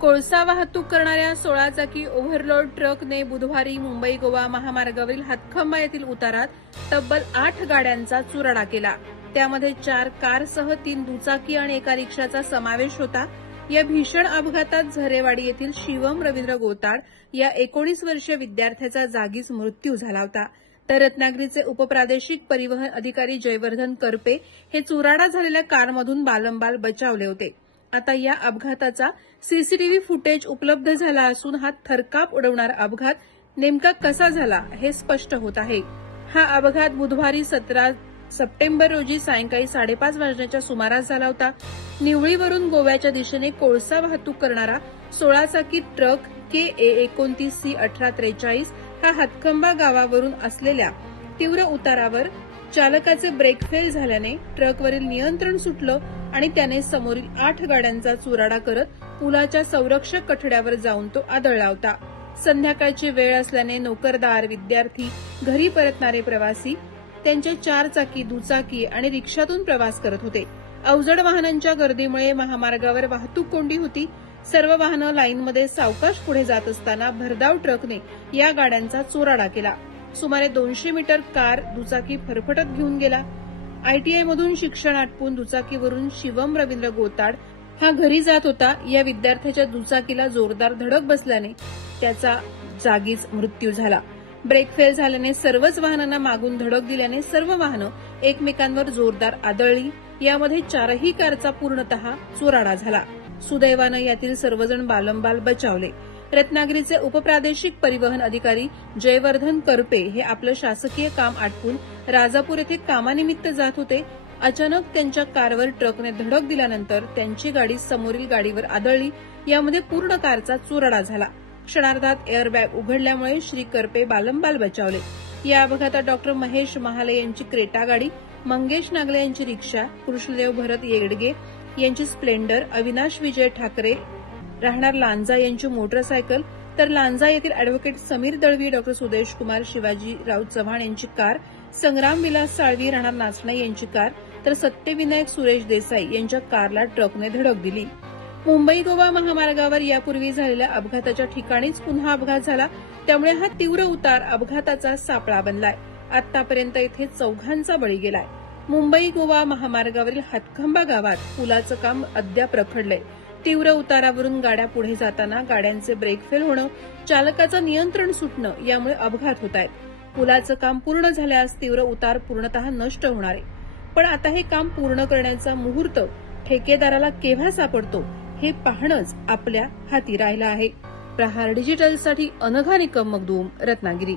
कोळसा वाहतूक करणाऱ्या 16 चाकी ओव्हरलोड ट्रकने बुधवारी मुंबई गोवा महामार्गावरील हातखंबा येथील उतारात तब्बल 8 गाड्यांचा चुराडा केला। त्यामध्ये 4 कारसह 3 दुचाकी आणि एका रिक्षाचा समावेश होता। या भीषण अपघातात झरेवाडी येथील शिवम रवींद्र गोताड या 19 वर्षीय विद्यार्थ्याचा जागीच मृत्यू झाला होता। तर रत्नागिरीचे उपप्रादेशिक परिवहन अधिकारी जयवर्धन करपे हे चुराडा झालेल्या कारमधून बालंबाल बचावले होते। आता या अपघाताचा सीसीटीव्ही फुटेज उपलब्ध झाला असून हा थरकाप उडवणारा अपघात नेमका कसा झाला हे स्पष्ट होत आहे। हा अपघात बुधवारी 17 सप्टेंबर रोजी सायंकाळी 5:30 वाजण्याच्या सुमारास झाला होता। निवळीवरून गोव्याच्या दिशेने कोळसा वाहतूक करणारा 16 चाकी ट्रक KA 29C1843 हा हातखंबा गावावरून असलेल्या तीव्र उतारावर चालकाचे ब्रेक फेल झाल्याने ट्रकवरील नियंत्रण सुटलं आणि त्याने समोरील 8 गाड्यांचा चुराडा करत पुलाच्या संरक्षक कठड्यावर जाऊन तो आदळला होता। संध्याकाळची वेळ असल्याने नोकरदार, विद्यार्थी, घरी परतणारे प्रवासी त्यांच्या 4 चाकी, दुचाकी आणि रिक्षातून प्रवास करत होते। अवजड वाहनांच्या गर्दीमुळे महामार्गावर वाहतूक कोंडी होती। सर्व वाहनं लाईनमध्ये सावकाश पुढे जात असताना भरधाव ट्रकने या गाड्यांचा चुराडा केला। सुमारे 200 मीटर कार, दुचाकी फरफटत घेऊन गेला। ITIमधून शिक्षण आटपून दुचाकीवरून शिवम रवींद्र गोताड हा घरी जात होता। या विद्यार्थ्याच्या दुचाकीला जोरदार धडक बसल्याने त्याचा जागीच मृत्यू झाला। ब्रेक फेल झाल्याने सर्वच वाहनांना मागून धडक दिल्याने सर्व वाहनं एकमेकांवर जोरदार आदळली। यामध्ये 4ही कारचा पूर्णतः चुराडा झाला। सुदैवानं यातील सर्वजण बालंबाल बचावले। रत्नागिरीचे उपप्रादेशिक परिवहन अधिकारी जयवर्धन करपे हे आपलं शासकीय काम आटपून राजापूर येथे कामानिमित्त जात होते। अचानक त्यांच्या कारवर ट्रकने धडक दिल्यानंतर त्यांची गाडी समोरील गाडीवर आदळली। यामध्ये पूर्ण कारचा चुराडा झाला। क्षणार्धात एअरबॅग उघडल्यामुळे श्री करपे बालंबाल बचावले। या अपघातात डॉ महेश महाले यांची क्रेटा गाडी, मंगेश नागले यांची रिक्षा, कृष्णदेव भरत येडगे यांची स्प्लेंडर, अविनाश विजय ठाकरे राहणार लांजा यांची मोटरसायकल, तर लांजा येथील अॅडव्होकेट समीर दळवी, डॉ सुदेश कुमार शिवाजीराव चव्हाण यांची कार, संग्राम विलास साळवी राहणार नाचणे यांची कार, तर सत्यविनायक सुरेश देसाई यांच्या कारला ट्रकने धडक दिली। मुंबई गोवा महामार्गावर यापूर्वी झालेल्या अपघाताच्या ठिकाणीच पुन्हा अपघात झाला। त्यामुळे हा तीव्र उतार अपघाताचा सापळा बनलाय। आतापर्यंत इथे 4घांचा बळी गेलाय। मुंबई गोवा महामार्गावरील हातखंबा गावात पुलाचं काम अद्याप रखडलंय। तीव्र उतारावरून गाड्या पुढे जाताना गाड्यांचे ब्रेक फेल होणं, चालकाचं नियंत्रण सुटणं यामुळे अपघात होत आहेत। पुलाचं काम पूर्ण झाल्यास तीव्र उतार पूर्णतः नष्ट होणार आहे। पण आता हे काम पूर्ण करण्याचा मुहूर्त ठेकेदाराला केव्हा सापडतो हे पाहणंच आपल्या हाती राहिलं आहे। प्रहार डिजिटलसाठी अनघा निकम मगदूम, रत्नागिरी।